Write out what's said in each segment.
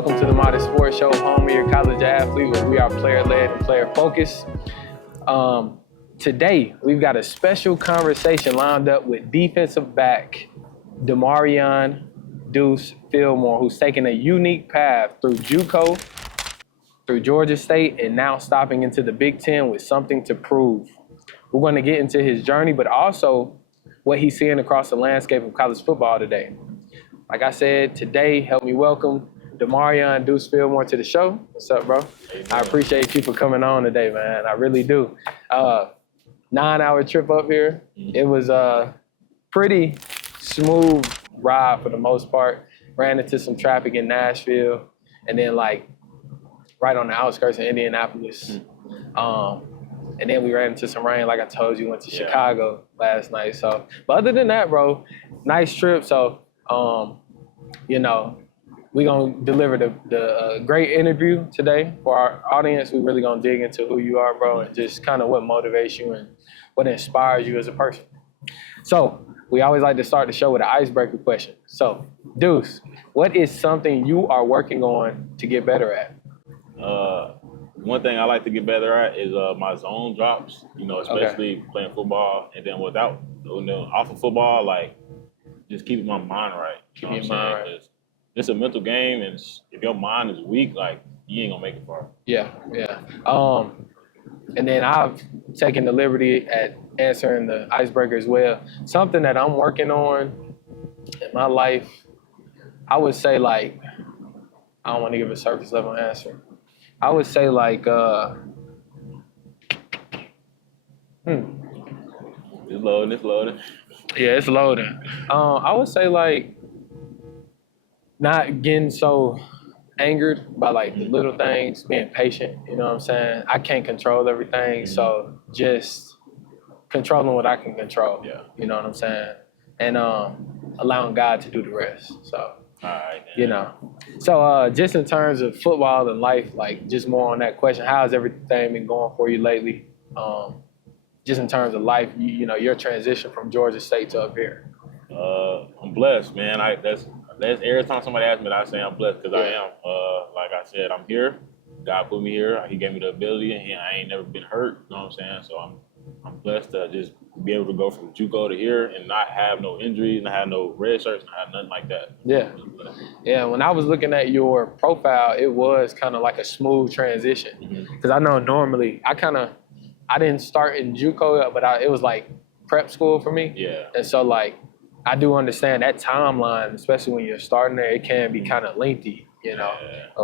Welcome to the Modern Sports Show, home of your college athlete, where we are player-led and player-focused. Today, we've got a special conversation lined up with defensive back Demarion Deuce Fillmore, who's taken a unique path through JUCO, through Georgia State, and now stopping into the Big Ten with something to prove. We're going to get into his journey, but also what he's seeing across the landscape of college football today. Like I said, today, help me welcome Demarion Deuce Fillmore to the show. What's up, bro? Hey, I appreciate you for coming on today, man. I really do. 9-hour trip up here. It was a pretty smooth ride for the most part. Ran into some traffic in Nashville, and then like right on the outskirts of Indianapolis. And then we ran into some rain, like I told you, went to Chicago last night. So, but other than that, bro, nice trip. So, we're going to deliver the great interview today for our audience. We're really going to dig into who you are, bro, and just kind of what motivates you and what inspires you as a person. So we always like to start the show with an icebreaker question. So, Deuce, what is something you are working on to get better at? One thing I like to get better at is my zone drops, especially playing football. And then off of football, like, just keeping my mind right. Keeping your mind right. It's a mental game, and if your mind is weak, like, you ain't gonna make it far. Yeah. And then I've taken the liberty at answering the icebreaker as well. Something that I'm working on in my life, I would say, like, I don't want to give a surface level answer. I would say, like, It's loading. Yeah, it's loading. I would say, like, not getting so angered by, like, the little things, being patient, you know what I'm saying? I can't control everything, so just controlling what I can control, you know what I'm saying? And allowing God to do the rest, so. All right, So just in terms of football and life, like, just more on that question, how's everything been going for you lately? Just in terms of life, your transition from Georgia State to up here. I'm blessed, man. That's every time somebody asks me, I say I'm blessed because I am. Like I said, I'm here. God put me here. He gave me the ability, and I ain't never been hurt. You know what I'm saying? So I'm blessed to just be able to go from JUCO to here and not have no injuries, not have no red shirts, not have nothing like that. Yeah. When I was looking at your profile, it was kind of like a smooth transition. Because I know normally I didn't start in JUCO, but it was like prep school for me. Yeah. And so, like, I do understand that timeline, especially when you're starting there, it can be kind of lengthy,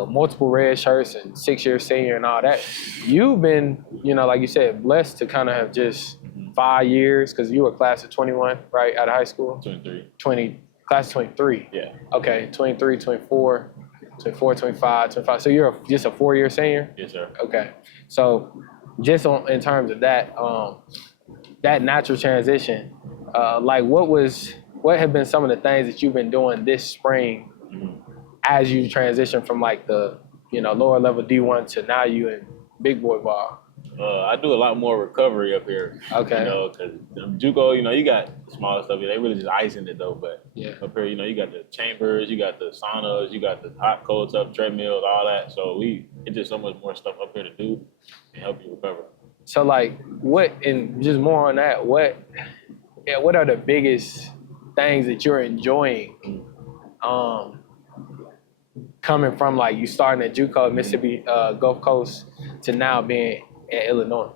multiple red shirts and 6-year senior and all that. You've been, like you said, blessed to kind of have just 5 years, because you were class of 21, right, out of high school? 23. Class of 23? Yeah. Okay, 23, 24, 25. So you're just a 4-year senior? Yes, sir. Okay. So just in terms of that, that natural transition, like, what have been some of the things that you've been doing this spring as you transition from, like, the lower level D1 to now you in big boy ball? I do a lot more recovery up here. Okay. Because JUCO, you got small stuff. They really just icing it though. But up here, you got the chambers, you got the saunas, you got the hot cold tub treadmills, all that. So it's just so much more stuff up here to do and help you recover. So, like, just more on that, what are the biggest things that you're enjoying coming from, like, you starting at JUCO, Mississippi Gulf Coast, to now being in Illinois?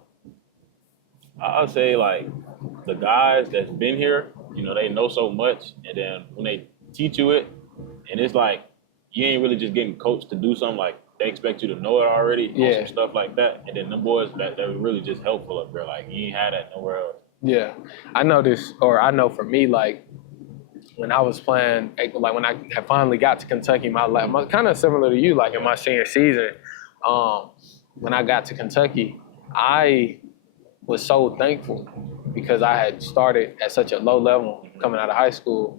I'll say, like, the guys that's been here, they know so much, and then when they teach you it, and it's like you ain't really just getting coached to do something, like, they expect you to know it already, some stuff like that, and then them boys that were really just helpful up there, like, you ain't had that nowhere else. Yeah, I know for me, like, when I was playing, like, when I had finally got to Kentucky, kind of similar to you, like, in my senior season, when I got to Kentucky, I was so thankful because I had started at such a low level coming out of high school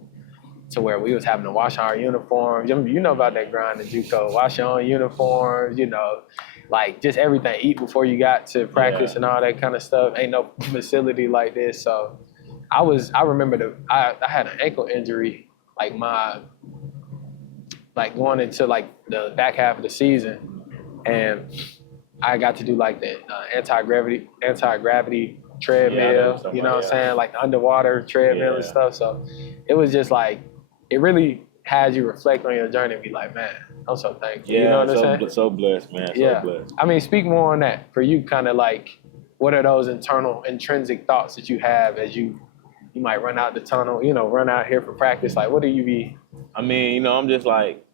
to where we was having to wash our uniforms. You know about that grind at JUCO, wash your own uniforms, like, just everything, eat before you got to practice and all that kind of stuff. Ain't no facility like this, so I remember I had an ankle injury, like, my like going into like the back half of the season, and I got to do like the anti-gravity treadmill, you know what I'm saying? Like the underwater treadmill and stuff. So it was just like, it really had you reflect on your journey and be like, man, I'm so thankful. Yeah, you know what I'm saying? So blessed, man. Yeah. So blessed. I mean, speak more on that. For you, kind of like, what are those internal, intrinsic thoughts that you have as you might run out the tunnel, you know, run out here for practice? Like, what do you be? I mean, you know, I'm just like,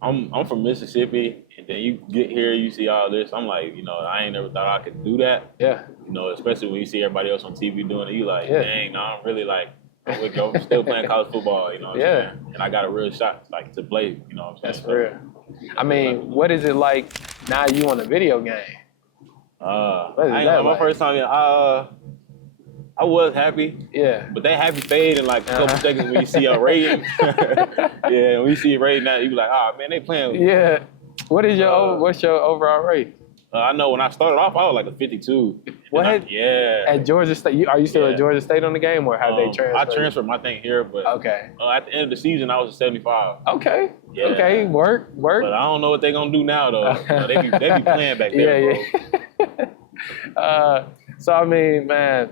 I'm from Mississippi, and then you get here, you see all this. I'm like, you know, I ain't never thought I could do that. Yeah. You know, especially when you see everybody else on TV doing it, you like, dang, no, I'm really like, I'm still playing college football, you know what I'm saying? And I got a real shot, like, to play, you know what I'm saying? That's real. I mean, what is it like now you on a video game? My first time, I was happy. Yeah. But that happy fade in like a couple seconds when you see a rating. Yeah, when you see a rating now, you be like, oh man, they playing. Yeah. What's your overall rate? I know when I started off, I was like a 52. What? At Georgia State? Are you still at Georgia State on the game, or have they transferred? I transferred my thing here, but at the end of the season, I was a 75. Okay. Yeah. Okay. Work. But I don't know what they're gonna do now though. They be playing back there, bro. So I mean, man,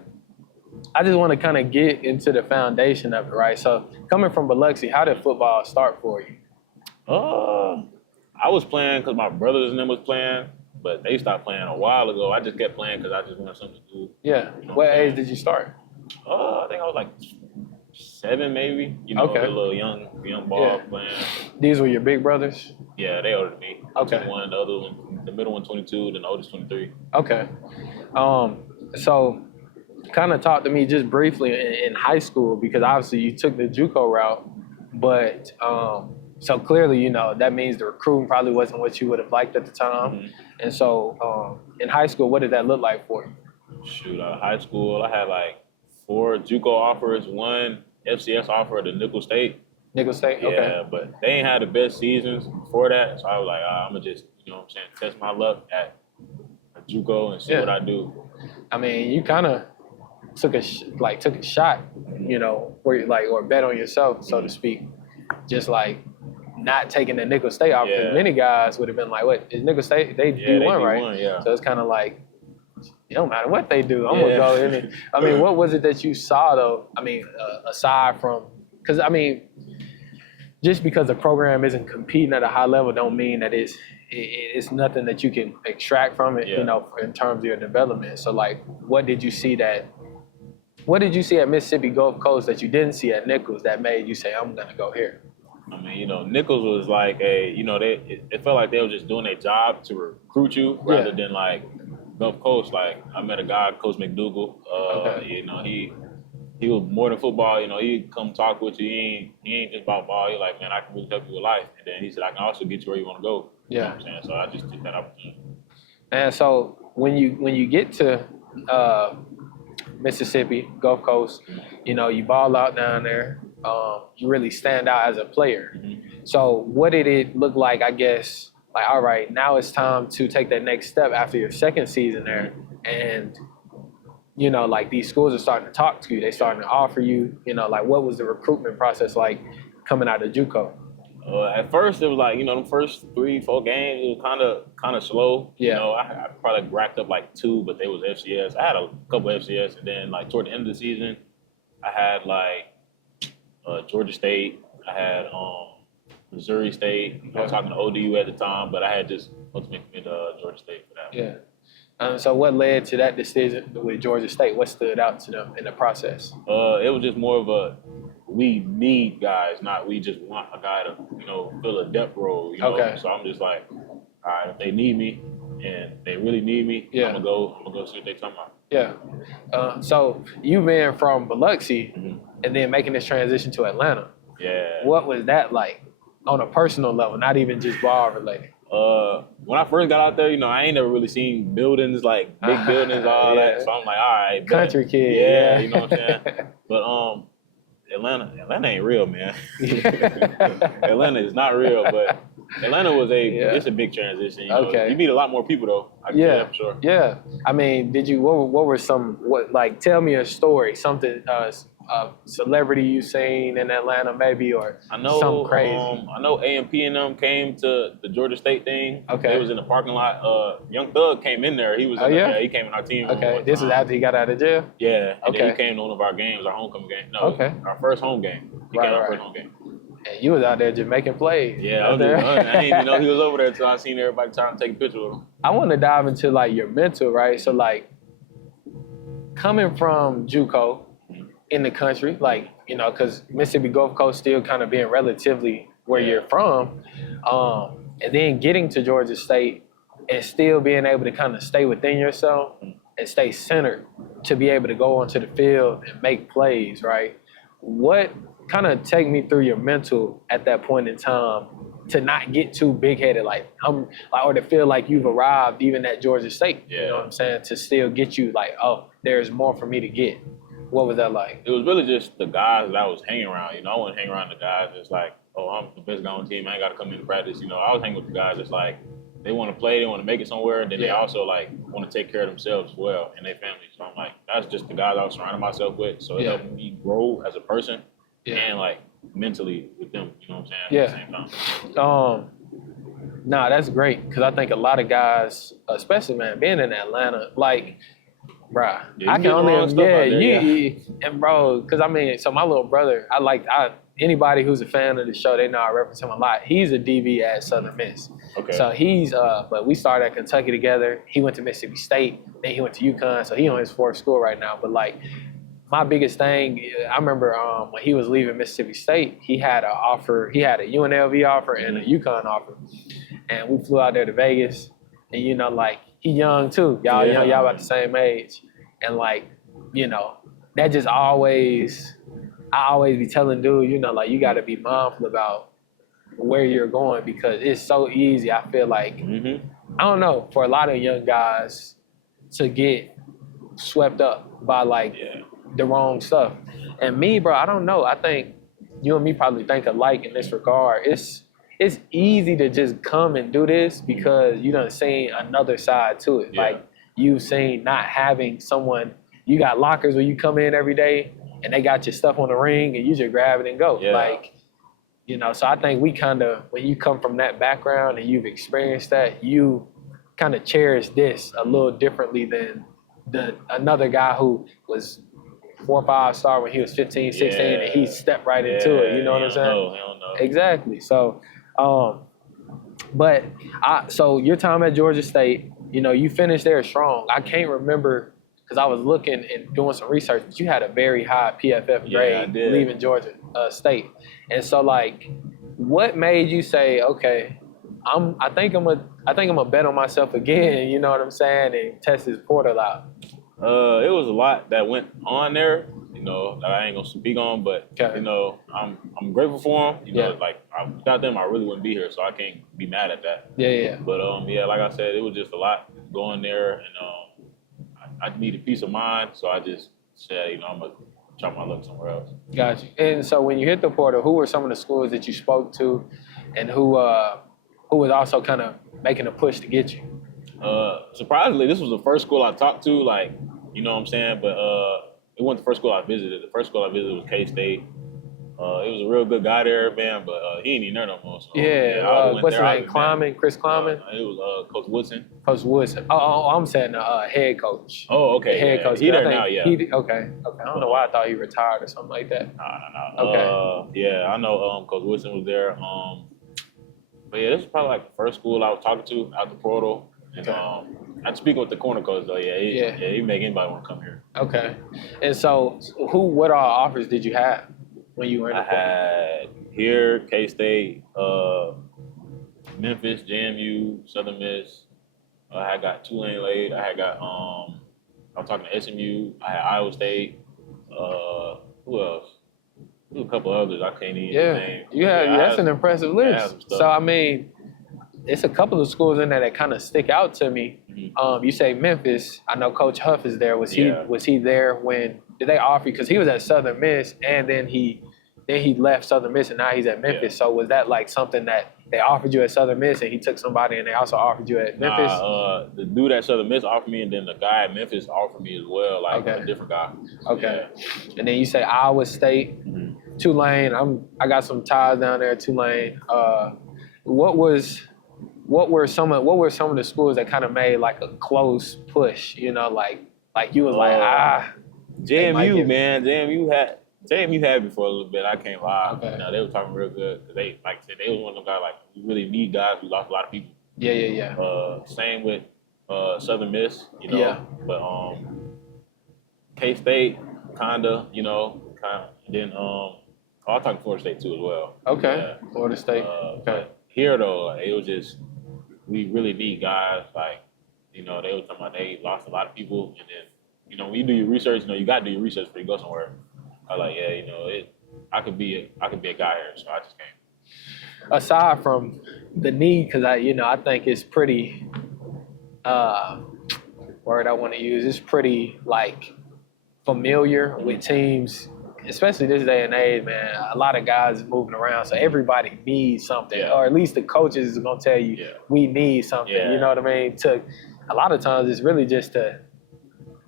I just want to kind of get into the foundation of it, right? So coming from Biloxi, how did football start for you? I was playing because my brothers and them was playing, but they stopped playing a while ago. I just kept playing because I just wanted something to do. Yeah. You know what age did you start? I think I was like 7 maybe. You know, a little young ball playing. These were your big brothers? Yeah, they older than me. Okay. 21, the other one, the middle one 22, then the oldest 23. Okay. So kind of talk to me just briefly in high school, because obviously you took the JUCO route, but so clearly, you know, that means the recruiting probably wasn't what you would have liked at the time. Mm-hmm. And so in high school, what did that look like for you? Shoot, high school, I had like 4 JUCO offers, 1 FCS offer to Nickel State. Nickel State? Yeah, okay. But they ain't had the best seasons before that, so I was like, I'm going to just, you know what I'm saying, test my luck at JUCO and see what I do. I mean, you kind of took a shot, you know, or bet on yourself, so to speak. Just like not taking the Nickel State offer. Yeah. Many guys would have been like, "What is Nickel State? They D1, right?" Yeah. So it's kind of like, it don't matter what they do. I'm gonna go in it. I mean, what was it that you saw though? I mean, aside from, because I mean, just because the program isn't competing at a high level, don't mean that it's nothing that you can extract from it. You know, in terms of your development. So like, what did you see at Mississippi Gulf Coast that you didn't see at Nichols that made you say, I'm going to go here? I mean, you know, Nichols was like it felt like they were just doing their job to recruit you rather than like Gulf Coast. Like, I met a guy, Coach McDougal. You know, he was more than football. You know, he'd come talk with you. He ain't just about ball. He's like, man, I can really help you with life. And then he said, I can also get you where you want to go. You know what I'm saying? So I just took that opportunity. And so when you get to Mississippi, Gulf Coast, you know, you ball out down there. You really stand out as a player. Mm-hmm. So what did it look like, I guess, like, all right, now it's time to take that next step after your second season there. And, you know, like these schools are starting to talk to you. They're starting to offer you, you know, like what was the recruitment process like coming out of JUCO? At first, it was like, you know, the first 3-4 games, it was kind of slow. Yeah. You know, I probably racked up like 2, but they was FCS. I had a couple FCS, and then like toward the end of the season, I had like Georgia State. I had Missouri State. I was talking to ODU at the time, but I had just ultimately committed Georgia State for that. Yeah. So what led to that decision with Georgia State? What stood out to them in the process? It was just more of a, we need guys, not we just want a guy to, you know, fill a depth role. You know? Okay. So I'm just like, all right, if they need me and they really need me, I'm gonna go see what they're talking about. Yeah. So you being from Biloxi and then making this transition to Atlanta. Yeah. What was that like on a personal level, not even just ball related? When I first got out there, you know, I ain't never really seen buildings, like big buildings, all that. So I'm like, all right. Country kid. Yeah, you know what I'm saying? But Atlanta ain't real, man. Atlanta is not real, but Atlanta was it's a big transition. You know? You meet a lot more people though. I can say that for sure. Yeah. I mean, did you? What were some? Tell me a story. Something a celebrity you seen in Atlanta, maybe, or I know, something crazy? I know A&P and them came to the Georgia State thing. Okay. They was in the parking lot. Young Thug came in there. He was in yeah? he came in our team room. Okay, one this is time. after he got out of jail? Yeah, and then Okay. he came to one of our games, our homecoming game. No, Okay. our first home game. He came to our first home game. And you was out there just making plays. Yeah, out there. I didn't even know he was over there until I seen everybody trying to take a picture with him. I want to dive into like your mental, right? So like coming from JUCO in the country, like, you know, because Mississippi Gulf Coast still kind of being relatively where you're from, and then getting to Georgia State and still being able to kind of stay within yourself and stay centered to be able to go onto the field and make plays, right? What kind of take me through your mental at that point in time to not get too big-headed, or to feel like you've arrived even at Georgia State, Yeah. you know what I'm saying, to still get you like, oh, there's more for me to get. What was that like? It was really just the guys that I was hanging around. You know, I wasn't hanging around the guys that's like, oh, I'm the best guy on the team. I ain't got to come in and practice. You know, I was hanging with the guys that's like, they want to play, they want to make it somewhere, and then they also like want to take care of themselves as well and their families. So I'm like, that's just the guys I was surrounding myself with. So it helped me grow as a person and like mentally with them. You know what I'm saying? At the same time. Nah, that's great because I think a lot of guys, especially man, being in Atlanta, like, bruh, I can only and bro, because I mean, so my little brother, anybody who's a fan of the show, they know I represent him a lot. He's a DB at Southern Miss. Okay. So he's, but we started at Kentucky together. He went to Mississippi State, then he went to UConn. So he on his fourth school right now. But like, my biggest thing, I remember when he was leaving Mississippi State, he had an offer. He had a UNLV offer and a UConn offer, and we flew out there to Vegas. And you know, like, he young too. Y'all about the same age, and like, you know, that just always. I always be telling dude, you know, like, you got to be mindful about where you're going because it's so easy. I feel like, I don't know, for a lot of young guys to get swept up by like the wrong stuff. And me, bro, I don't know. I think you and me probably think alike in this regard. It's easy to just come and do this because you done seen another side to it. Like, you've seen not having someone, you got lockers where you come in every day and they got your stuff on the ring and you just grab it and go. Like, you know, so I think we kind of, when you come from that background and you've experienced that, you kind of cherish this a little differently than another guy who was 4 or 5 star when he was 15, 16, and he stepped right into it. You know what I'm saying? Hell no. Exactly. So, so your time at Georgia State, you know, you finished there strong. I can't remember, because I was looking and doing some research, but you had a very high PFF grade leaving Georgia State. And so, like, what made you say, okay, I think I'm gonna bet on myself again, you know what I'm saying, and test this portal out? It was a lot that went on there, you know, that I ain't gonna speak on, but you know, I'm grateful for them. You know, like, without them, I really wouldn't be here, so I can't be mad at that. But like I said, it was just a lot going there, and I needed peace of mind, so I just said, you know, I'm gonna try my luck somewhere else. Got you. And so when you hit the portal, who were some of the schools that you spoke to, and who was also kind of making a push to get you? Surprisingly, this was the first school I talked to, like, you know what I'm saying? But it wasn't the first school I visited. The first school I visited was K-State. It was a real good guy there, man, but he ain't even there no more. So, what's his name? Chris Kleiman? It was Coach Woodson. Coach Woodson. Oh, I'm saying head coach. Oh, okay. The head coach. He there now, Okay. I don't know why I thought he retired or something like that. No. Okay. I know Coach Woodson was there. But this was probably like the first school I was talking to out the portal. And, I'm speaking with the corner coach though. He make anybody want to come here. Okay. And so, what all offers did you have when you were in the portal? I had here, K-State, Memphis, JMU, Southern Miss. I had got Tulane late. I had got I was talking to SMU. I had Iowa State. Who else? There's a couple others I can't even name. That's an impressive list. So I mean, it's a couple of schools in there that kind of stick out to me. You say Memphis. I know Coach Huff is there. Was he there when did they offer you? Because he was at Southern Miss and then he left Southern Miss and now he's at Memphis. So was that like something that they offered you at Southern Miss, and he took somebody, and they also offered you at Memphis? The dude at Southern Miss offered me, and then the guy at Memphis offered me as well, like Okay. a different guy. Okay. Yeah. And then you say Iowa State, Tulane. I got some ties down there at Tulane. What were some of the schools that kind of made like a close push? You know, like you was JMU, man. JMU had me for a little bit. I can't lie. Okay. You know, they were talking real good. They, like I said, they was one of them guys, like, we really need guys. We lost a lot of people. Yeah. Same with Southern Miss, you know. Yeah. But K-State, kinda. Then I'll talk Florida State too as well. Okay. Yeah. Florida State. Okay. But here though, like, it was just, we really need guys. Like, you know, they were talking about they lost a lot of people, and then, you know, when you do your research, you know, you got to do your research before you go somewhere. I was like, yeah, you know, I could be a guy here, so I just came. Aside from the need, because I think it's pretty word I want to use. It's pretty like familiar with teams, especially this day and age, man. A lot of guys moving around, so everybody needs something, or at least the coaches is gonna tell you we need something. Yeah. You know what I mean? A lot of times it's really just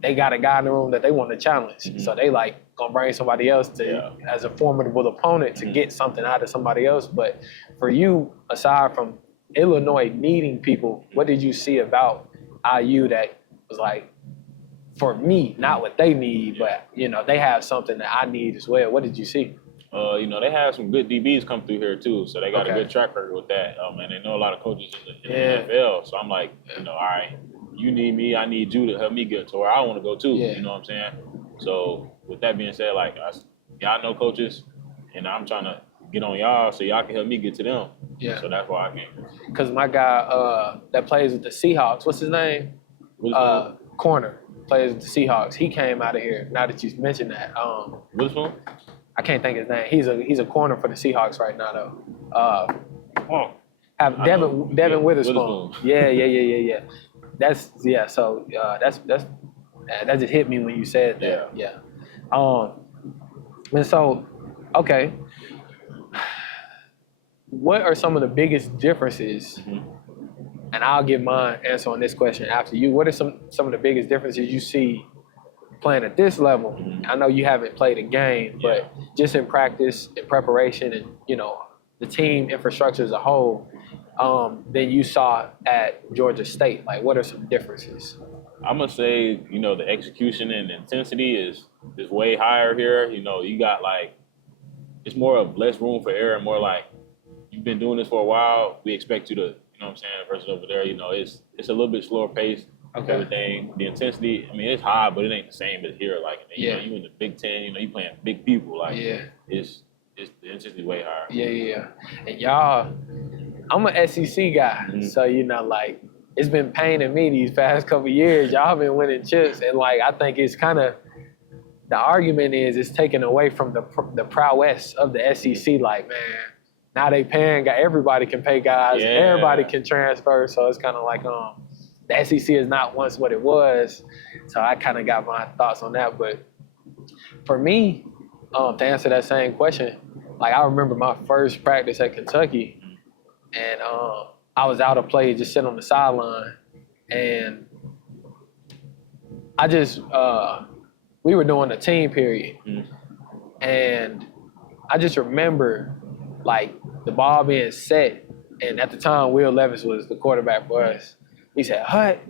they got a guy in the room that they want to challenge, so they like gonna bring somebody else as a formidable opponent to get something out of somebody else. But for you, aside from Illinois needing people, what did you see about IU that was like, for me, not what they need, but you know, they have something that I need as well? What did you see? You know, they have some good DBs come through here too, so they got a good track record with that. And they know a lot of coaches in the NFL, so I'm like, you know, all right, you need me, I need you to help me get to where I want to go too. You know what I'm saying? So with that being said, like, y'all know coaches, and I'm trying to get on y'all so y'all can help me get to them. Yeah. So that's why I came. Because my guy that plays with the Seahawks, what's his name? Corner, plays with the Seahawks. He came out of here. Now that you mentioned that, Witherspoon? I can't think of his name. He's a corner for the Seahawks right now though. Devin Witherspoon. Yeah. So that just hit me when you said that. Yeah. And so, okay. What are some of the biggest differences? And I'll give my answer on this question after you. What are some of the biggest differences you see playing at this level? I know you haven't played a game, but just in practice, in preparation, and you know, the team infrastructure as a whole, than you saw at Georgia State. Like, what are some differences? I'm gonna say, you know, the execution and intensity is way higher here. You know, you got like, it's more of less room for error, and more like, you've been doing this for a while, we expect you to, you know what I'm saying, versus over there, you know, it's a little bit slower pace. Everything, the intensity, I mean, it's high, but it ain't the same as here. Like, you know, you in the Big Ten, you know, you playing big people. Like, it's the intensity way higher. Yeah. And y'all, I'm an SEC guy, so, you know, like, it's been paining me these past couple years. Y'all been winning chips, and, like, I think it's kind of, the argument is it's taken away from the prowess of the SEC. Like, man, now they paying, everybody can pay guys, everybody can transfer, so it's kind of like, the SEC is not once what it was, so I kind of got my thoughts on that. But for me, to answer that same question, like, I remember my first practice at Kentucky, and I was out of play, just sitting on the sideline, and I just we were doing a team period, and I just remember like the ball being set, and at the time Will Levis was the quarterback for us. He said, "Hut."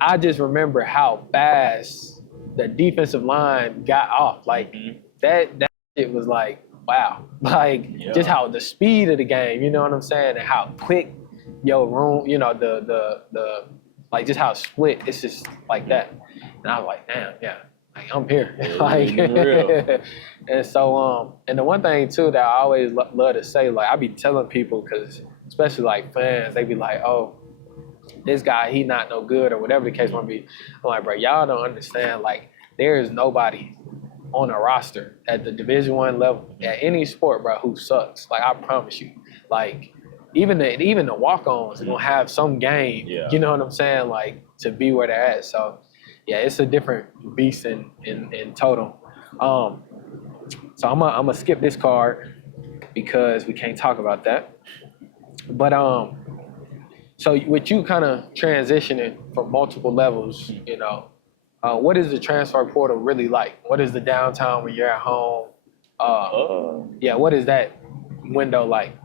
I just remember how fast the defensive line got off. Like that shit was like, wow. Like just how the speed of the game, you know what I'm saying, and how quick your room, you know, the like just how split. It's just like that. And I was like, damn, like I'm here. Like, and so and the one thing too that I always love to say, like I be telling people, because especially like fans, they be like, oh, this guy, he not no good, or whatever the case might be. I'm like, bro, y'all don't understand. Like, there is nobody on a roster at the Division I level at any sport, bro, who sucks. Like, I promise you. Like, even the walk-ons are gonna have some game. You know what I'm saying? Like, to be where they're at. So, yeah, it's a different beast in total. So I'm gonna skip this card because we can't talk about that. But so with you kind of transitioning from multiple levels, what is the transfer portal really like? What is the downtime when you're at home? Yeah, what is that window like?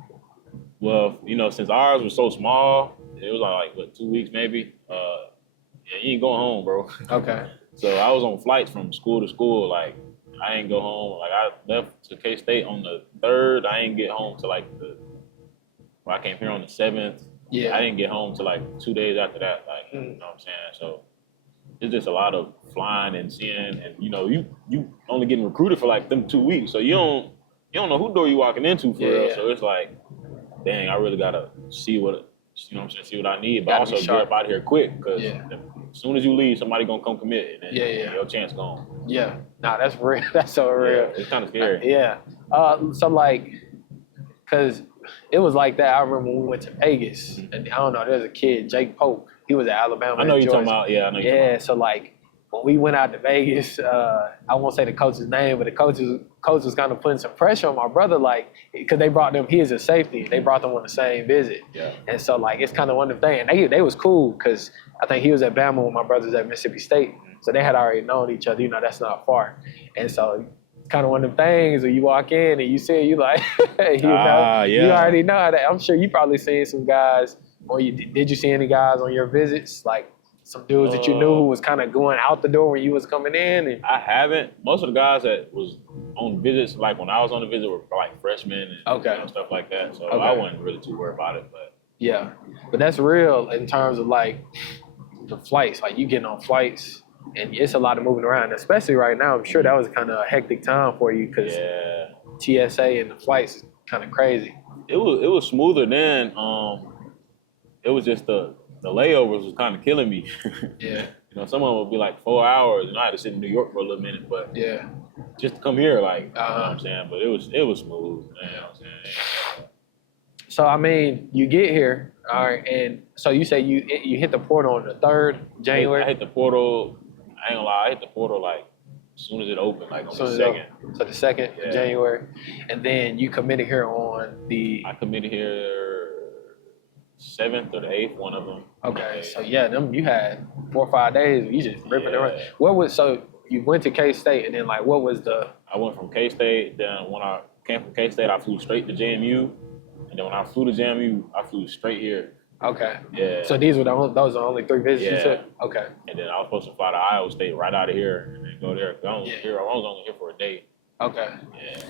Well, since ours was so small, it was like what 2 weeks maybe. Yeah, you ain't going home, bro. Okay. So I was on flights from school to school. Like I ain't go home. Like I left to K-State on the 3rd. I ain't get home till like I came here on the 7th. Yeah. I didn't get home till like 2 days after that. Like you know what I'm saying. So it's just a lot of flying and seeing, and you only getting recruited for like them 2 weeks. So you don't know who door you walking into for real. Yeah. So it's like, dang, I really gotta see what see what I need, but Gotta also be get sharp. up out of here quick because Yeah. as soon as you leave, somebody gonna come commit, and then Yeah. your chance gone. Yeah. Nah, that's real. That's so real. Yeah, it's kind of scary. Yeah. So like, cause it was like that. I remember when we went to Vegas, and I don't know, there's a kid, Jake Pope. He was at Alabama. I know and you're talking Georgia. about. Yeah, I know you're talking about. So like when we went out to Vegas, I won't say the coach's name, but the coach was kind of putting some pressure on my brother, like, because they brought them, he is a safety, they brought them on the same visit. Yeah. And so like it's kind of one of the things. And they was cool because I think he was at Bama when my brother's at Mississippi State, so they had already known each other. That's not far, and so. It's kind of one of them things where you walk in and you see it, you like, you already know that. I'm sure you probably seen some guys, or did you see any guys on your visits, like some dudes that you knew who was kind of going out the door when you was coming in? And I haven't. Most of the guys that was on visits, like when I was on the visit, were like freshmen and stuff like that. So I wasn't really too worried about it. But yeah, but that's real in terms of like the flights. Like you getting on flights. And it's a lot of moving around, especially right now. I'm sure that was kind of a hectic time for you because TSA and the flights is kind of crazy. It was smoother then. It was just the layovers was kind of killing me. Yeah. Someone would be like 4 hours, and I had to sit in New York for a little minute, but just to come here, like, you know what I'm saying? But it was smooth, man, you know what I'm saying? So, I mean, you get here, all right, and so you say you hit the portal on the 3rd January? I hit the portal, I ain't gonna lie, I hit the portal, like, as soon as it opened, like, on the 2nd. So the 2nd of January. And then you committed here on the... I committed here 7th or the 8th, one of them. Okay, so you had 4 or 5 days, you just ripping it around. So you went to K-State, and then, like, what was the... I went from K-State, then when I came from K-State, I flew straight to JMU. And then when I flew to JMU, I flew straight here. Okay. Yeah. So those are the only 3 visits you took? Okay. And then I was supposed to fly to Iowa State right out of here and then go there. I was only here for a day. Okay. Yeah.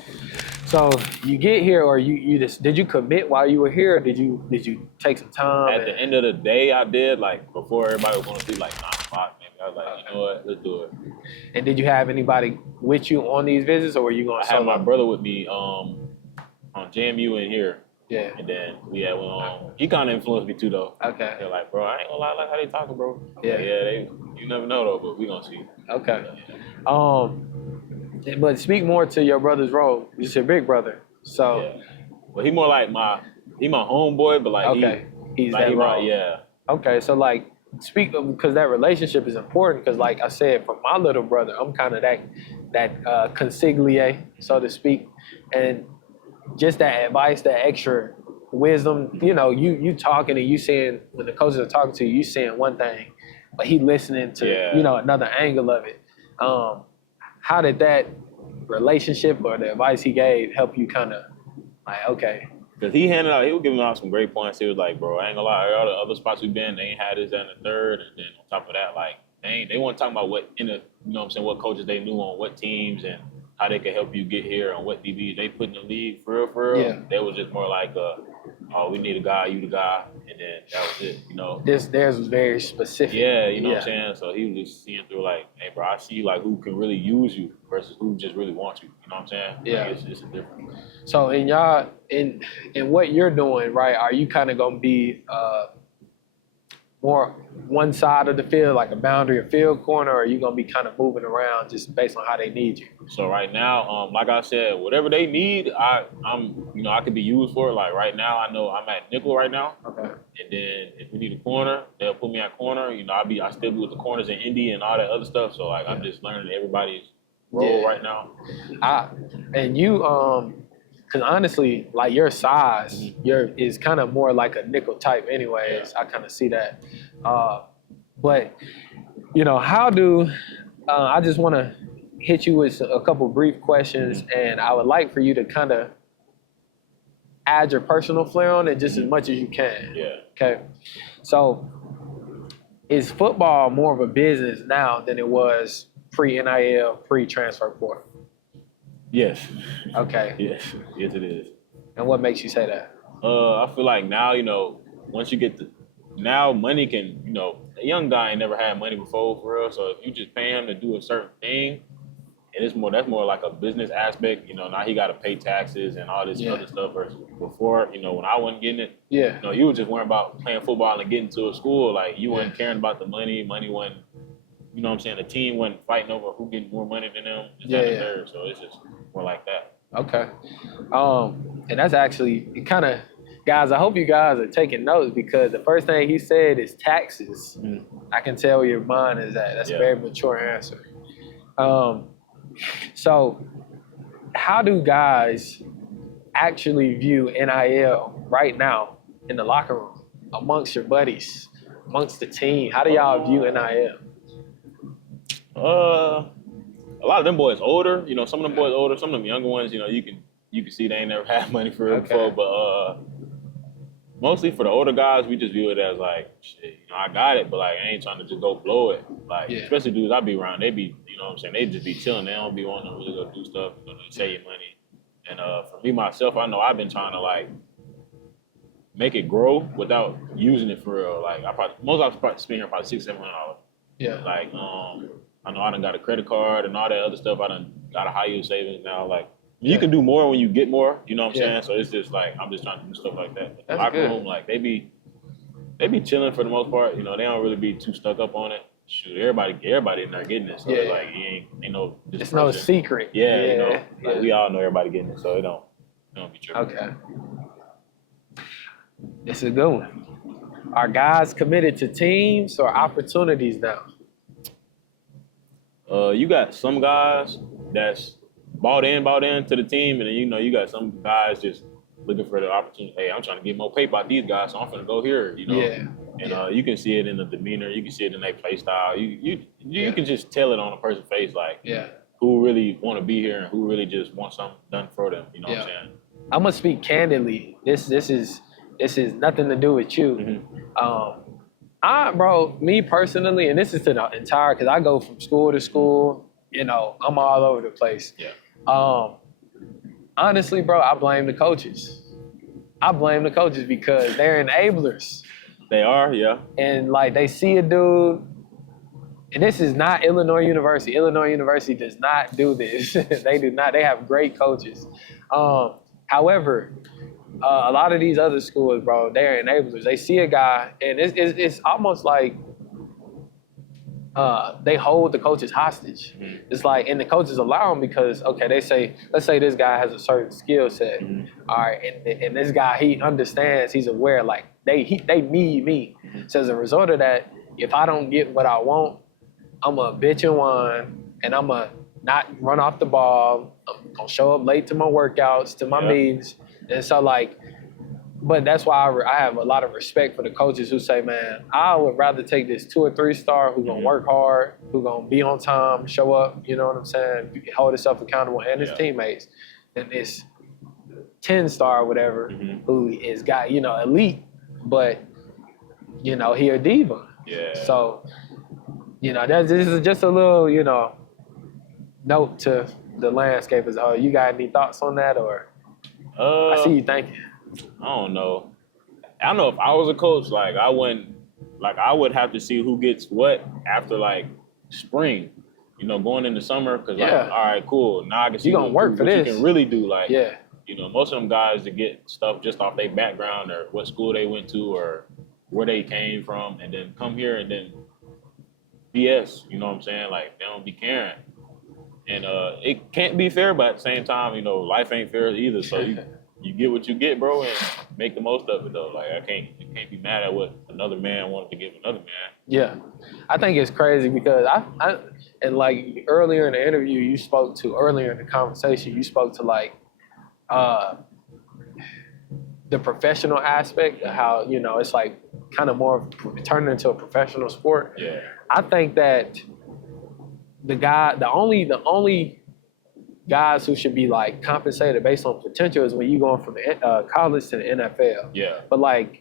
So you get here, or you just did you commit while you were here, or did you take some time? At the end of the day, I did, like, before everybody was going to sleep, like 9 o'clock, maybe. I was like, you know what, let's do it. And did you have anybody with you on these visits, or were you going to I had my brother with me on JMU in here. Yeah. And then we had went on. He kind of influenced me too, though. Okay. They're like, bro, I ain't gonna lie, like how they talking, bro. Yeah. Like, you never know though, but we gonna see. Okay. But speak more to your brother's role. He's your big brother, so. Yeah. Well, he more like my homeboy, but like he's like that role. Yeah. Okay, so like speak, because that relationship is important. Because like I said, for my little brother, I'm kind of that consigliere, so to speak, and just that advice, that extra wisdom. You talking and you saying, when the coaches are talking to you, you saying one thing, but he listening to another angle of it. How did that relationship or the advice he gave help you kind of like, okay? Because he was giving out some great points. He was like, bro, I ain't gonna lie, all the other spots we've been, they ain't had this, that, and the third. And then on top of that, like, they weren't talking about what coaches they knew on what teams and how they could help you get here and what DBs they put in the league for real. Yeah. They was just more like, we need a guy, you the guy, and then that was it, Theirs was very specific. Yeah, you know what I'm saying? So he was just seeing through like, hey, bro, I see like who can really use you versus who just really wants you. You know what I'm saying? Yeah. Like, it's a difference. So in what you're doing, right, are you kind of going to be more one side of the field, like a boundary or field corner, or are you going to be kind of moving around just based on how they need you? So right now, like I said, whatever they need, I could be used for it. Like right now, I know I'm at nickel right now. Okay. And then if we need a corner, they'll put me at corner. I still be with the corners in Indy and all that other stuff. So like I'm just learning everybody's role right now. And you because honestly, like your size, is kind of more like a nickel type, anyways. I kind of see that. But how do I just want to hit you with a couple brief questions, and I would like for you to kind of add your personal flair on it just as much as you can. Yeah. Okay. So, is football more of a business now than it was pre-NIL, pre-transfer portal? Yes. Okay. Yes it is. And what makes you say that? I feel like now, once you get now money can, a young guy ain't never had money before for real. So if you just pay him to do a certain thing, and that's more like a business aspect, now he got to pay taxes and all this other stuff versus before, when I wasn't getting it, you were just worrying about playing football and getting to a school. Like you wasn't caring about the money wasn't, what I'm saying? The team wasn't fighting over who getting more money than them. Third. So it's just more like that. Okay. And that's actually kind of, guys, I hope you guys are taking notes because the first thing he said is taxes. I can tell where your mind is at. That's a very mature answer. So how do guys actually view NIL right now in the locker room, amongst your buddies, amongst the team? How do y'all view NIL? A lot of them boys older, some of them boys older, some of them younger ones, you can see they ain't never had money for real before, but mostly for the older guys, we just view it as like, shit, I got it, but like I ain't trying to just go blow it. Like especially dudes I be around, they be, they just be chilling. They don't be wanting to really go do stuff, to save your money. And for me myself, I know I've been trying to like make it grow without using it for real. Like I've probably spent here probably $600-700. Yeah. Like I know I done got a credit card and all that other stuff. I done got a high yield savings now. Like you can do more when you get more. You know what I'm saying? So it's just like I'm just trying to do stuff like that. But the locker room, like they be chilling for the most part. They don't really be too stuck up on it. Shoot, everybody in there getting it. So it's like ain't no. It's no secret. Like we all know everybody getting it, so it don't be true. Okay. This is a good one. Are guys committed to teams or opportunities now? You got some guys that's bought in to the team, and then you got some guys just looking for the opportunity. Hey, I'm trying to get more paper out these guys, so I'm gonna go here. And you can see it in the demeanor, you can see it in their play style. You can just tell it on a person's face, like who really want to be here and who really just want something done for them. You know what I'm saying? I'm gonna speak candidly. This is nothing to do with you. Bro, me personally, and this is to the entire, because I go from school to school. I'm all over the place. Honestly, bro, I blame the coaches. Because they're enablers. They are, yeah. And like they see a dude, and this is not Illinois University. Illinois University does not do this. They do not. They have great coaches. However, a lot of these other schools, bro, they're enablers. They see a guy, and it's almost like they hold the coaches hostage. It's like, and the coaches allow them because, okay, let's say this guy has a certain skill set, all right, and this guy, he understands, he's aware, like they need me. So as a result of that, if I don't get what I want, I'm a bitch and whine, and I'm a not run off the ball. I'm gonna show up late to my workouts, to my meetings, and so like. But that's why I have a lot of respect for the coaches who say, man, I would rather take this 2 or 3 star who's going to work hard, who's going to be on time, show up, you know what I'm saying, hold himself accountable and his teammates, than this 10 star or whatever who is got, elite, but, he a diva. Yeah. So, this is just a little, note to the landscape as a whole. You got any thoughts on that, or? I see you thinking. I don't know. I know if I was a coach, like I would have to see who gets what after like spring, going into summer. Cause like, all right, cool. Now I can see you gonna work for this. You can really do. Like, most of them guys that get stuff just off their background or what school they went to or where they came from, and then come here and then BS. You know what I'm saying? Like they don't be caring, and it can't be fair. But at the same time, life ain't fair either. So you get what you get, bro, and make the most of it, though. Like, I can't be mad at what another man wanted to give another man. Yeah. I think it's crazy because and like earlier in the interview, earlier in the conversation, you spoke to like the professional aspect of how, you know, it's like kind of more turning into a professional sport. Yeah. I think that the only guys who should be like compensated based on potential is when you going from college to the NFL. Yeah. But like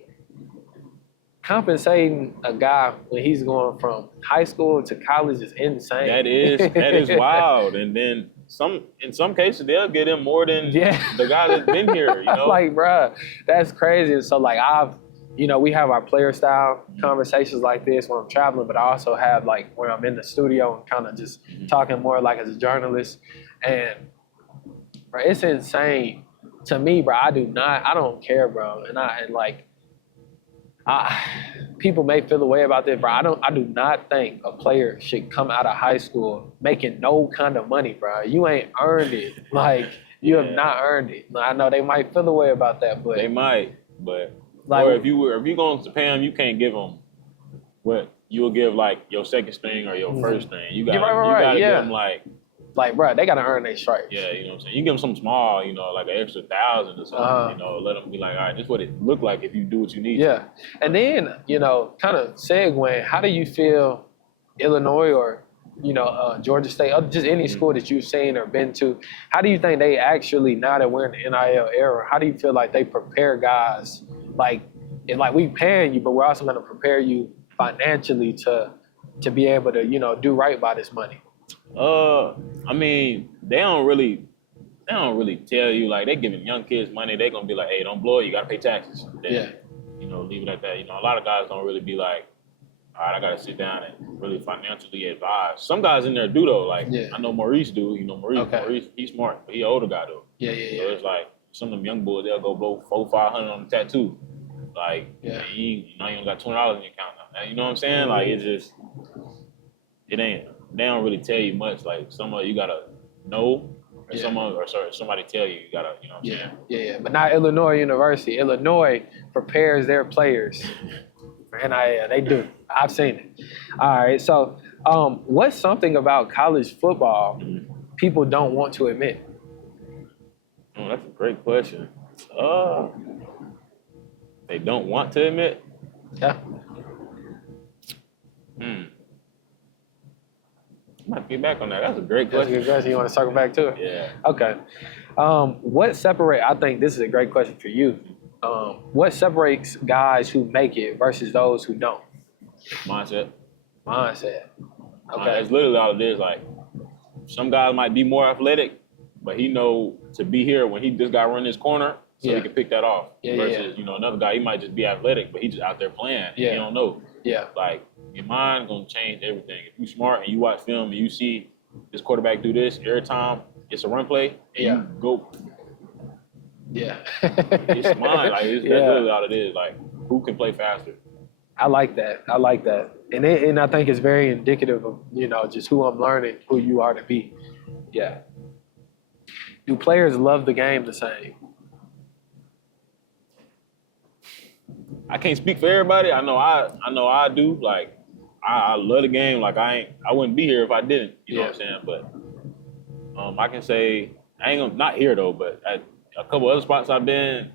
compensating a guy when he's going from high school to college is insane. That is wild. And then in some cases they'll get him more than the guy that's been here, you know? Like, bruh, that's crazy. And so like we have our player style conversations like this when I'm traveling, but I also have like where I'm in the studio and kind of just talking more like as a journalist. And bro, it's insane to me, bro. I don't care, bro. People may feel the way about this, bro. I do not think a player should come out of high school making no kind of money, bro. You ain't earned it. Like, you have not earned it. I know they might feel the way about that, but they might. But like, or if you going to pay them, you can't give them what you will give like your second string or your first string. You got to give them like, bro, they gotta earn their stripes. Yeah, you know what I'm saying? You give them something small, you know, like an extra 1,000 or something, you know, let them be like, all right, this is what it look like if you do what you need to. And then, you know, kind of segueing, how do you feel Illinois or, you know, Georgia State, or just any school that you've seen or been to, how do you think they actually, now that we're in the NIL era, how do you feel like they prepare guys, like we paying you, but we're also gonna prepare you financially to be able to, you know, do right by this money? I mean, they don't really tell you, like, they giving young kids money, they gonna be like, hey, don't blow it, you gotta pay taxes. Then, you know, leave it at that. You know, a lot of guys don't really be like, all right, I gotta sit down and really financially advise. Some guys in there do though, like I know Maurice do, you know, Maurice, he's smart, but he an older guy though. So it's like some of them young boys, they'll go blow $400-500 on the tattoo. Like, you don't got $20 in your account now. You know what I'm saying? Like, it's just, they don't really tell you much. Like, some of you gotta know, or somebody tell you, you gotta, you know what I'm saying? Yeah. But not Illinois University. Illinois prepares their players for NIL. They do. I've seen it. All right. So, what's something about college football people don't want to admit? Oh, that's a great question. They don't want to admit? Yeah. I might get back on that. That's a great question. That's a good question. You want to circle back to it? Yeah. Okay. I think this is a great question for you. What separates guys who make it versus those who don't? Mindset. Okay. It's literally all it is. Like, some guys might be more athletic, but he know to be here when he just got to run his corner, so he can pick that off. Versus, you know, another guy, he might just be athletic, but he just out there playing. He don't know. Like, your mind gonna change everything. If you smart and you watch film and you see this quarterback do this every time it's a run play, and you go. It's mind. Like, that's literally all it is. Like, who can play faster? I like that. And I think it's very indicative of, you know, just who I'm learning, who you are to be. Yeah. Do players love the game the same? I can't speak for everybody. I know I do. Like, I love the game. Like, I wouldn't be here if I didn't. You know what I'm saying? But I can say I ain't gonna, not here though, but at a couple other spots I've been,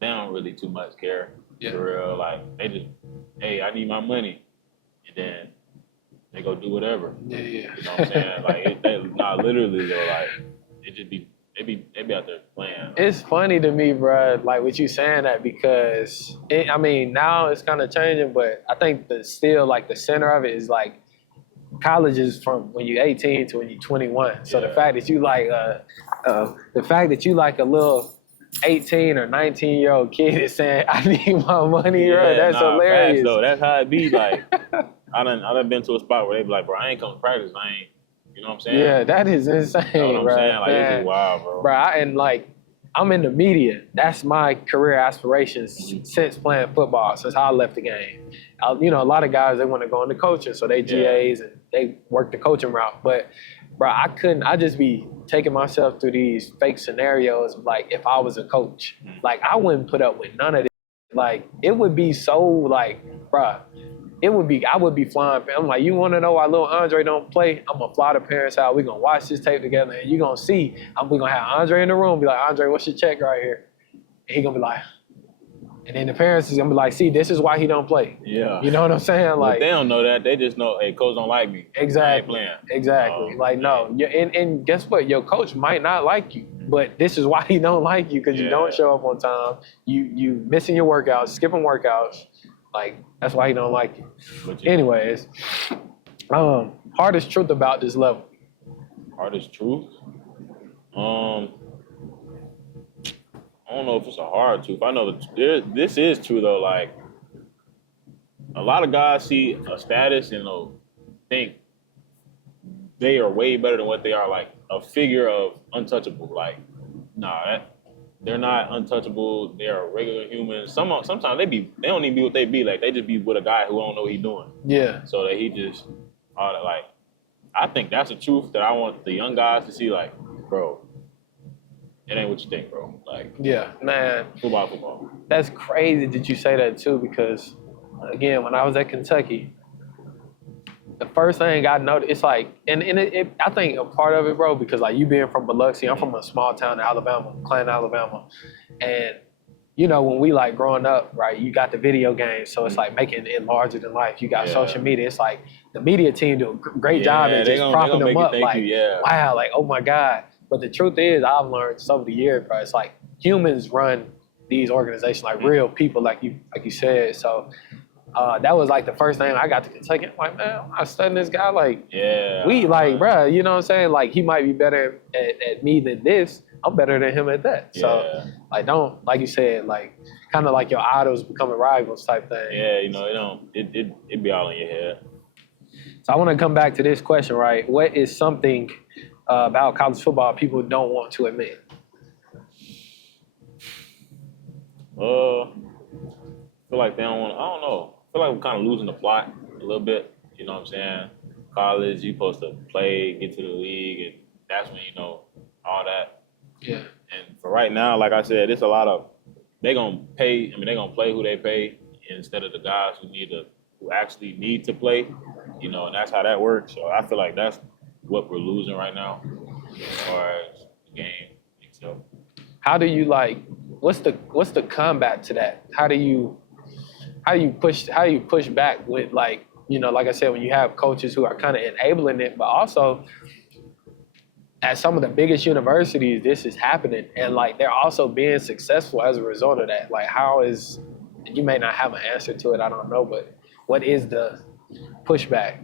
they don't really too much care. For real. Like, they just, hey, I need my money, and then they go do whatever. You know what I'm saying? Like, literally though. Like, it just be. They be out there playing. It's funny to me, bro, like with you saying that, because now it's kind of changing, but I think still like the center of it is like college is from when you're 18 to when you're 21. So the fact that you like a little 18 or 19-year-old kid is saying, I need my money, bro, that's hilarious. Facts, though. That's how it be. Like, I done been to a spot where they be like, bro, I ain't coming to practice. You know what I'm saying? Yeah, that is insane, you know what I'm saying? Like, man. This is wild, bro. Bro, I'm in the media. That's my career aspirations since playing football, since I left the game. You know, a lot of guys, they want to go into coaching, so they GAs and they work the coaching route. But, bro, I just be taking myself through these fake scenarios, like, if I was a coach. Like, I wouldn't put up with none of this. Like, it would be so, like, bro, I would be flying. I'm like, you want to know why little Andre don't play? I'm gonna fly the parents out. We're gonna watch this tape together, and you're gonna see. We're gonna have Andre in the room. Be like, Andre, what's your check right here? And he gonna be like, and then the parents is gonna be like, see, this is why he don't play. Yeah. You know what I'm saying? Like, but they don't know that. They just know, hey, coach don't like me. Exactly. Exactly. Like, no. And guess what? Your coach might not like you, but this is why he don't like you, because you don't show up on time. You missing your workouts, skipping workouts. Like, that's why he don't like you. Anyways, hardest truth about this level. Hardest truth? I don't know if it's a hard truth. I know this is true though. Like, a lot of guys see a status and think they are way better than what they are. Like a figure of untouchable. Like, nah, they're not untouchable. They are regular humans. Sometimes they don't even be what they be. Like, they just be with a guy who don't know what he's doing. Yeah. So that he just all that. Like, I think that's the truth that I want the young guys to see. Like, bro, it ain't what you think, bro. Like, yeah, man. Football. That's crazy that you say that too, because again, when I was at Kentucky, the first thing I noticed, it's like, and I think a part of it, bro, because like you being from Biloxi, I'm from a small town in Alabama, Clinton, Alabama, and you know, when we like growing up, right, you got the video games, so it's like making it larger than life. You got social media. It's like the media team do a great job at just propping them up, like, wow, like, oh my God. But the truth is, I've learned over the years, bro, it's like humans run these organizations, like real people, like you said. So that was like the first thing I got to Kentucky. I'm like, man, I'm studying this guy. Like, we like, bro, you know what I'm saying? Like, he might be better at me than this. I'm better than him at that. So, like, don't, like you said, like, kind of like your idols becoming rivals type thing. Yeah, you know, it be all in your head. So I want to come back to this question, right? What is something about college football people don't want to admit? I feel like they don't want to, I don't know. I feel like we're kind of losing the plot a little bit. You know what I'm saying? College, you're supposed to play, get to the league, and that's when you know all that. Yeah. And for right now, like I said, it's a lot of, they're going to play who they pay instead of the guys who actually need to play, you know, and that's how that works. So I feel like that's what we're losing right now as far as the game itself. How do you what's the combat to that? How do you push back with, like, you know, like I said, when you have coaches who are kind of enabling it, but also at some of the biggest universities, this is happening, and like they're also being successful as a result of that. Like, you may not have an answer to it, I don't know, but what is the pushback?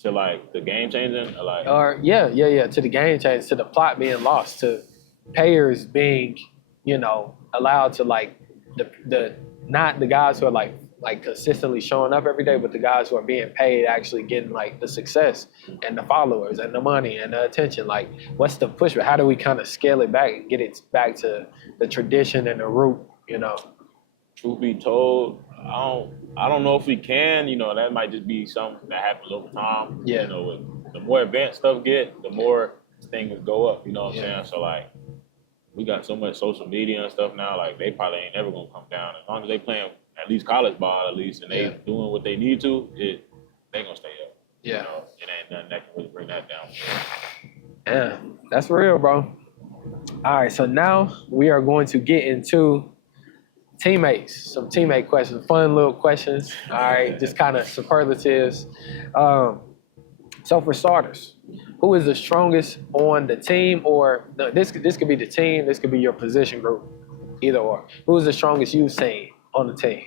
To like the game changing, or like, to the game change, to the plot being lost, to payers being, you know, allowed to, like, the not the guys who are like consistently showing up every day, but the guys who are being paid actually getting like the success and the followers and the money and the attention. Like, what's the pushback? How do we kind of scale it back and get it back to the tradition and the root, you know? Truth be told, I don't know if we can. You know, that might just be something that happens over time. Yeah. You know, the more advanced stuff get, the more things go up. You know what I'm saying? So like, we got so much social media and stuff now. Like, they probably ain't never gonna come down as long as they playing at least college ball, at least, and they doing what they need to. They gonna stay up. Yeah. You know, it ain't nothing that can really bring that down. Yeah, that's real, bro. All right, so now we are going to get into teammates, some teammate questions, fun little questions. All right, just kind of superlatives. So for starters, who is the strongest on the team? Or no, this could be the team, this could be your position group, either or. Who is the strongest you've seen on the team?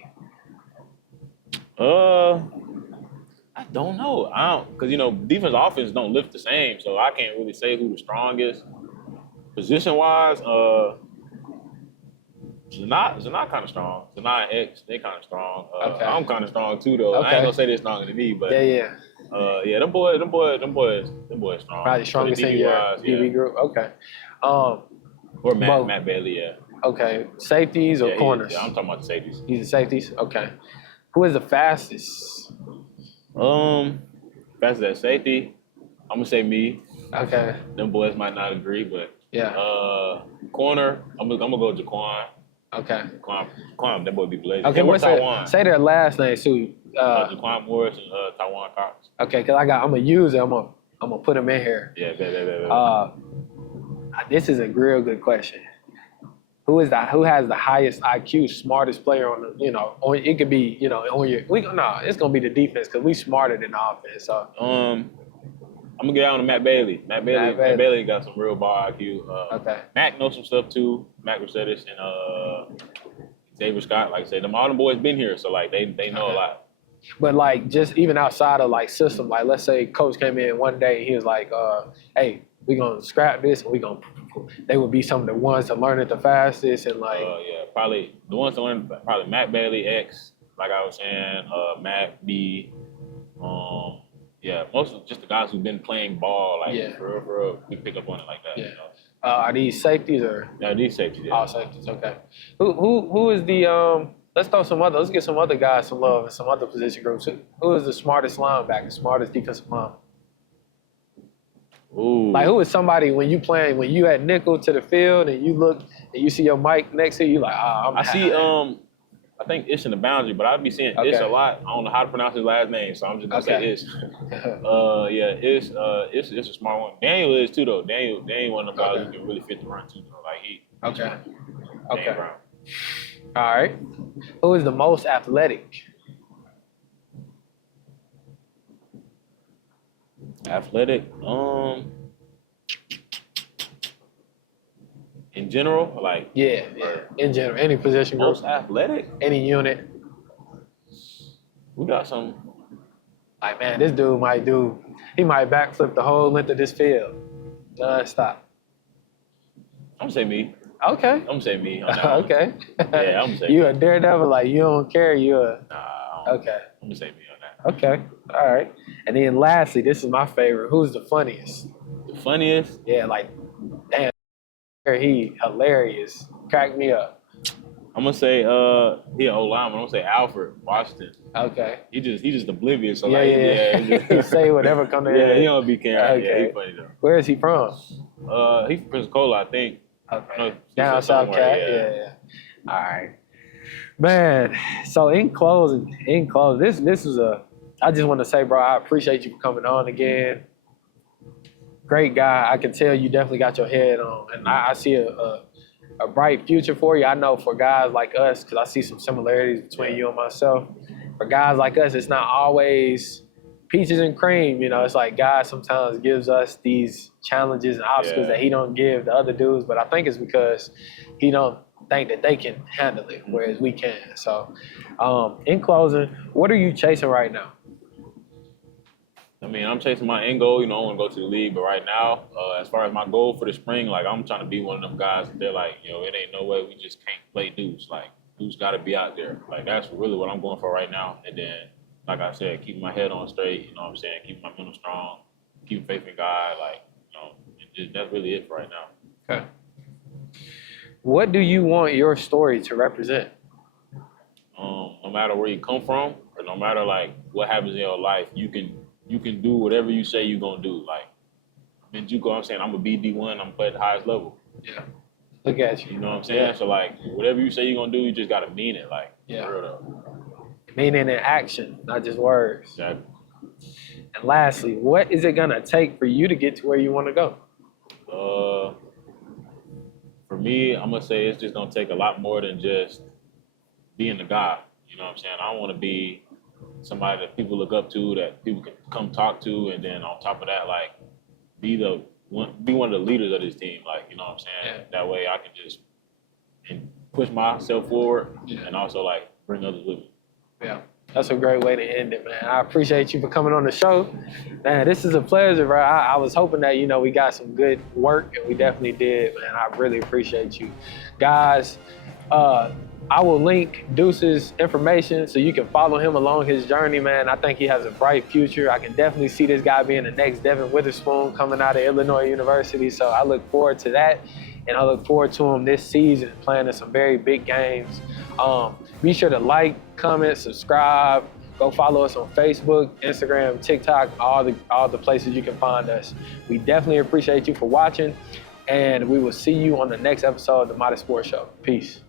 I don't know. Because, you know, defense offense don't lift the same, so I can't really say who the strongest. Position-wise, Zanat kind of strong. Zanat and X, they kind of strong. Okay. I'm kind of strong too, though. Okay. I ain't gonna say they're stronger than me, but Yeah. them boys strong. Probably strongest in your DB group. Okay. Or Matt Bailey, yeah. Okay. Safeties or corners? Yeah, I'm talking about the safeties. He's the safeties? Okay. Who is the fastest? Fastest at safety, I'm gonna say me. Okay. Them boys might not agree, but yeah. Corner, I'm gonna go Jaquan. Okay. Jaquan, that boy be blazing. Okay, what's Taiwan? that? Say their last name, too. Jaquan Morris and Taiwan Cox. Okay, because I'm gonna use it. I'm gonna put them in here. Yeah, This is a real good question. Who has the highest IQ, smartest player on the, it could be, it's gonna be the defense because we smarter than the offense. So I'm gonna get out on Matt Bailey. Matt Bailey got some real ball IQ. Okay. Mac knows some stuff too. Mac Mercedes and Xavier Scott. Like I said, all them boys been here, so like they know a lot. But like just even outside of like system, like let's say coach came in one day and he was like, hey, we gonna scrap this and they would be some of the ones to learn it the fastest and like probably the ones to learn probably Matt Bailey, X, like I was saying, Matt B, most of just the guys who've been playing ball, like for real, we pick up on it like that. Yeah. Are these safeties or? Yeah, these safeties. Yeah. All safeties. Okay. Who is the Let's get some other guys some love in some other position groups. Who is the smartest linebacker, smartest defensive lineman? Ooh. Like who is somebody when you at nickel to the field and you look and you see your mic next to you, like I see I think Ish in the boundary, but I'd be seeing Ish a lot. I don't know how to pronounce his last name, so I'm just gonna say Ish. Ish is a smart one. Daniel is too though. Daniel one of the guys who can really fit the run too though. Like he Okay. All right. Who is the most athletic? Athletic? In general, like yeah. In general, any position group. Most athletic? Any unit. We got some. Like man, this dude might backflip the whole length of this field. Non-stop. I'm gonna say me. Okay. I'm gonna say me. Okay. Yeah, I'm gonna say you a daredevil, like you don't care. Nah. Okay. I'm gonna say me on that. Okay. All right. And then lastly, this is my favorite. Who's the funniest? The funniest? Yeah, like damn, he hilarious. Crack me up. I'm gonna say he an old lineman. I'm gonna say Alfred Washington. Okay. He just oblivious. So He say whatever come to him. Yeah, he don't be caring. Okay. Yeah, he funny though. Where is he from? He's from Pensacola, I think. Okay. Down South Cat. Yeah. All right. Man, so in closing, this was I just want to say, bro, I appreciate you for coming on again. Great guy. I can tell you definitely got your head on, and I see a bright future for you. I know for guys like us, because I see some similarities between you and myself. For guys like us, it's not always peaches and cream. It's like God sometimes gives us these challenges and obstacles that he don't give the other dudes, but I think it's because he don't think that they can handle it, whereas we can. So, in closing, what are you chasing right now? I mean, I'm chasing my end goal. I want to go to the league, but right now, as far as my goal for the spring, like I'm trying to be one of them guys that they're like, it ain't no way we just can't play Deuce. Like Deuce got to be out there. Like that's really what I'm going for right now. And then, like I said, keep my head on straight. You know what I'm saying? Keep my mental strong. Keep faith in God. Like, that's really it for right now. Okay. What do you want your story to represent? No matter where you come from, or no matter like what happens in your life, you can do whatever you say you're gonna do. Like in JUCO, I'm saying I'm gonna be D1. I'm gonna play at the highest level. Yeah. Look at you. You know what I'm saying? Yeah. So like whatever you say you're gonna do, you just gotta mean it. Like for real though. Meaning in action, not just words. Exactly. And lastly, what is it gonna take for you to get to where you want to go? For me, I'm gonna say it's just gonna take a lot more than just being the guy. You know what I'm saying? I want to be somebody that people look up to, that people can come talk to, and then on top of that, like be one of the leaders of this team. Like, you know what I'm saying? Yeah. That way I can just push myself forward and also like bring others with me. Yeah. That's a great way to end it, man. I appreciate you for coming on the show. Man, this is a pleasure, bro. I was hoping that, we got some good work, and we definitely did, man. I really appreciate you. Guys, I will link Deuce's information so you can follow him along his journey, man. I think he has a bright future. I can definitely see this guy being the next Devin Witherspoon coming out of Illinois University, so I look forward to that. And I look forward to him this season playing in some very big games. Be sure to like, comment, subscribe. Go follow us on Facebook, Instagram, TikTok, all the places you can find us. We definitely appreciate you for watching, and we will see you on the next episode of the Modest Sports Show. Peace.